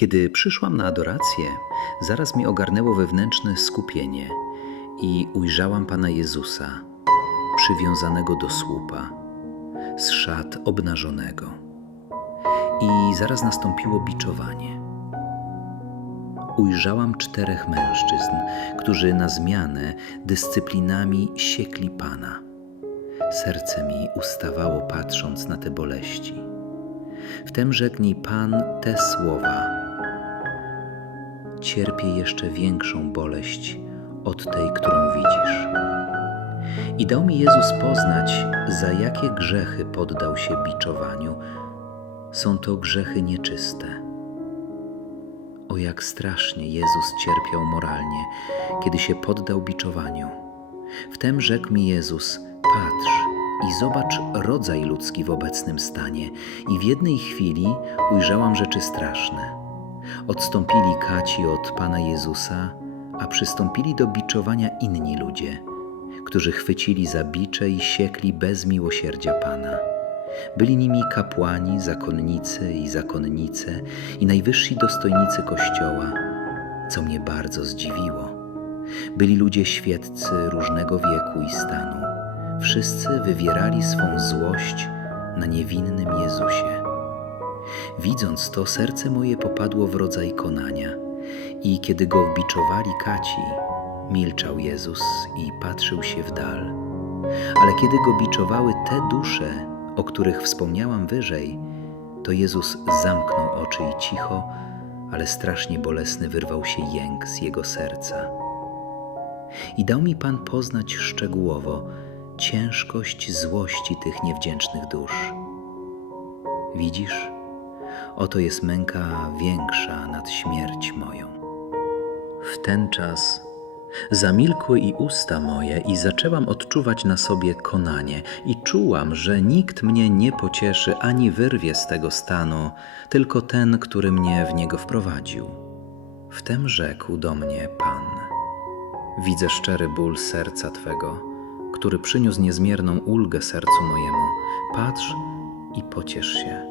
Kiedy przyszłam na adorację, zaraz mi ogarnęło wewnętrzne skupienie i ujrzałam Pana Jezusa, przywiązanego do słupa, z szat obnażonego. I zaraz nastąpiło biczowanie. Ujrzałam czterech mężczyzn, którzy na zmianę dyscyplinami siekli Pana. Serce mi ustawało patrząc na te boleści. Wtem rzekł mi Pan te słowa: Cierpię jeszcze większą boleść od tej, którą widzisz. I dał mi Jezus poznać, za jakie grzechy poddał się biczowaniu. Są to grzechy nieczyste. O jak strasznie Jezus cierpiał moralnie, kiedy się poddał biczowaniu. Wtem rzekł mi Jezus: Patrz i zobacz rodzaj ludzki w obecnym stanie. I w jednej chwili ujrzałam rzeczy straszne. Odstąpili kaci od Pana Jezusa, a przystąpili do biczowania inni ludzie, którzy chwycili za bicze i siekli bez miłosierdzia Pana. Byli nimi kapłani, zakonnicy i zakonnice i najwyżsi dostojnicy Kościoła, co mnie bardzo zdziwiło. Byli ludzie świeccy różnego wieku i stanu. Wszyscy wywierali swą złość na niewinnym Jezusie. Widząc to, serce moje popadło w rodzaj konania i kiedy go wbiczowali kaci, milczał Jezus i patrzył się w dal. Ale kiedy go biczowały te dusze, o których wspomniałam wyżej, to Jezus zamknął oczy i cicho, ale strasznie bolesny wyrwał się jęk z jego serca. I dał mi Pan poznać szczegółowo ciężkość złości tych niewdzięcznych dusz. Widzisz, oto jest męka większa nad śmierć moją. W ten czas zamilkły i usta moje, i zaczęłam odczuwać na sobie konanie, i czułam, że nikt mnie nie pocieszy ani wyrwie z tego stanu, tylko ten, który mnie w niego wprowadził. Wtem rzekł do mnie Pan: Widzę szczery ból serca Twego, który przyniósł niezmierną ulgę sercu mojemu. Patrz i pociesz się.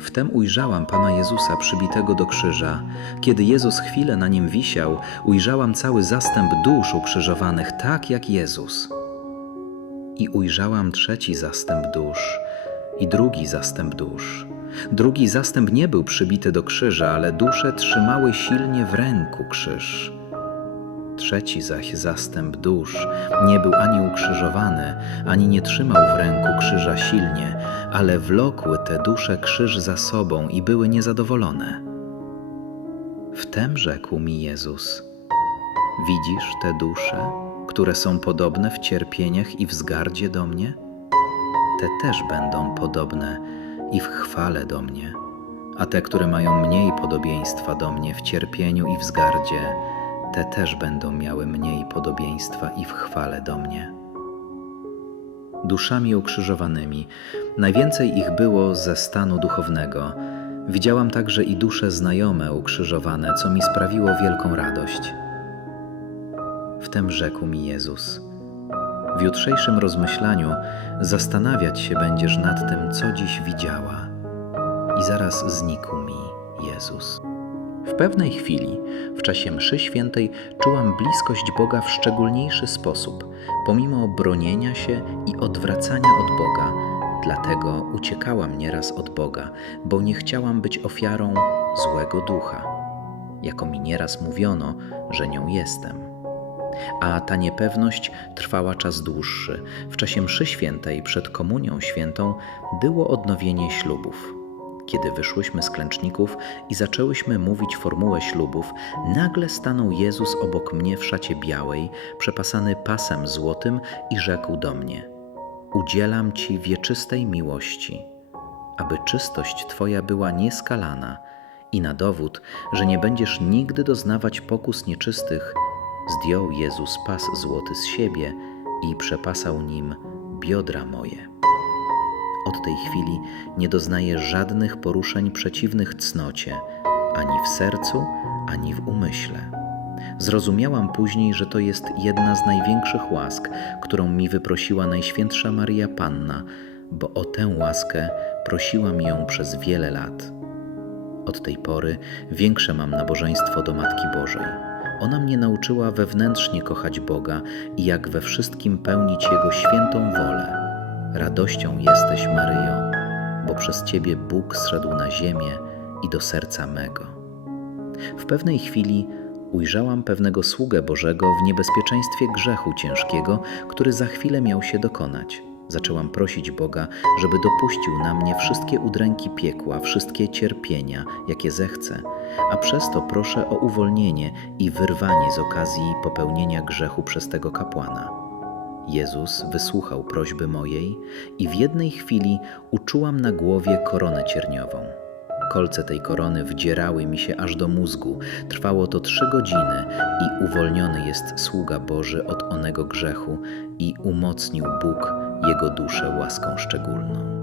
Wtem ujrzałam Pana Jezusa przybitego do krzyża. Kiedy Jezus chwilę na nim wisiał, ujrzałam cały zastęp dusz ukrzyżowanych, tak jak Jezus. I ujrzałam trzeci zastęp dusz i drugi zastęp dusz. Drugi zastęp nie był przybity do krzyża, ale dusze trzymały silnie w ręku krzyż. Trzeci zaś zastęp dusz nie był ani ukrzyżowany, ani nie trzymał w ręku krzyża silnie, ale wlokły te dusze krzyż za sobą i były niezadowolone. Wtem rzekł mi Jezus: Widzisz te dusze, które są podobne w cierpieniach i wzgardzie do mnie? Te też będą podobne i w chwale do mnie, a te, które mają mniej podobieństwa do mnie w cierpieniu i wzgardzie, te też będą miały mniej podobieństwa i w chwale do mnie. Duszami ukrzyżowanymi, najwięcej ich było ze stanu duchownego. Widziałam także i dusze znajome ukrzyżowane, co mi sprawiło wielką radość. Wtem rzekł mi Jezus: W jutrzejszym rozmyślaniu zastanawiać się będziesz nad tym, co dziś widziała. I zaraz znikł mi Jezus. W pewnej chwili, w czasie mszy świętej, czułam bliskość Boga w szczególniejszy sposób, pomimo bronienia się i odwracania od Boga. Dlatego uciekałam nieraz od Boga, bo nie chciałam być ofiarą złego ducha, jako mi nieraz mówiono, że nią jestem. A ta niepewność trwała czas dłuższy. W czasie mszy świętej przed komunią świętą było odnowienie ślubów. Kiedy wyszłyśmy z klęczników i zaczęłyśmy mówić formułę ślubów, nagle stanął Jezus obok mnie w szacie białej, przepasany pasem złotym i rzekł do mnie: Udzielam ci wieczystej miłości, aby czystość twoja była nieskalana i na dowód, że nie będziesz nigdy doznawać pokus nieczystych, zdjął Jezus pas złoty z siebie i przepasał nim biodra moje. Od tej chwili nie doznaję żadnych poruszeń przeciwnych cnocie, ani w sercu, ani w umyśle. Zrozumiałam później, że to jest jedna z największych łask, którą mi wyprosiła Najświętsza Maryja Panna, bo o tę łaskę prosiłam ją przez wiele lat. Od tej pory większe mam nabożeństwo do Matki Bożej. Ona mnie nauczyła wewnętrznie kochać Boga i jak we wszystkim pełnić Jego świętą wolę. Radością jesteś, Maryjo, bo przez Ciebie Bóg zszedł na ziemię i do serca mego. W pewnej chwili ujrzałam pewnego sługę Bożego w niebezpieczeństwie grzechu ciężkiego, który za chwilę miał się dokonać. Zaczęłam prosić Boga, żeby dopuścił na mnie wszystkie udręki piekła, wszystkie cierpienia, jakie zechce, a przez to proszę o uwolnienie i wyrwanie z okazji popełnienia grzechu przez tego kapłana. Jezus wysłuchał prośby mojej i w jednej chwili uczułam na głowie koronę cierniową. Kolce tej korony wdzierały mi się aż do mózgu. Trwało to trzy godziny i uwolniony jest sługa Boży od onego grzechu i umocnił Bóg jego duszę łaską szczególną.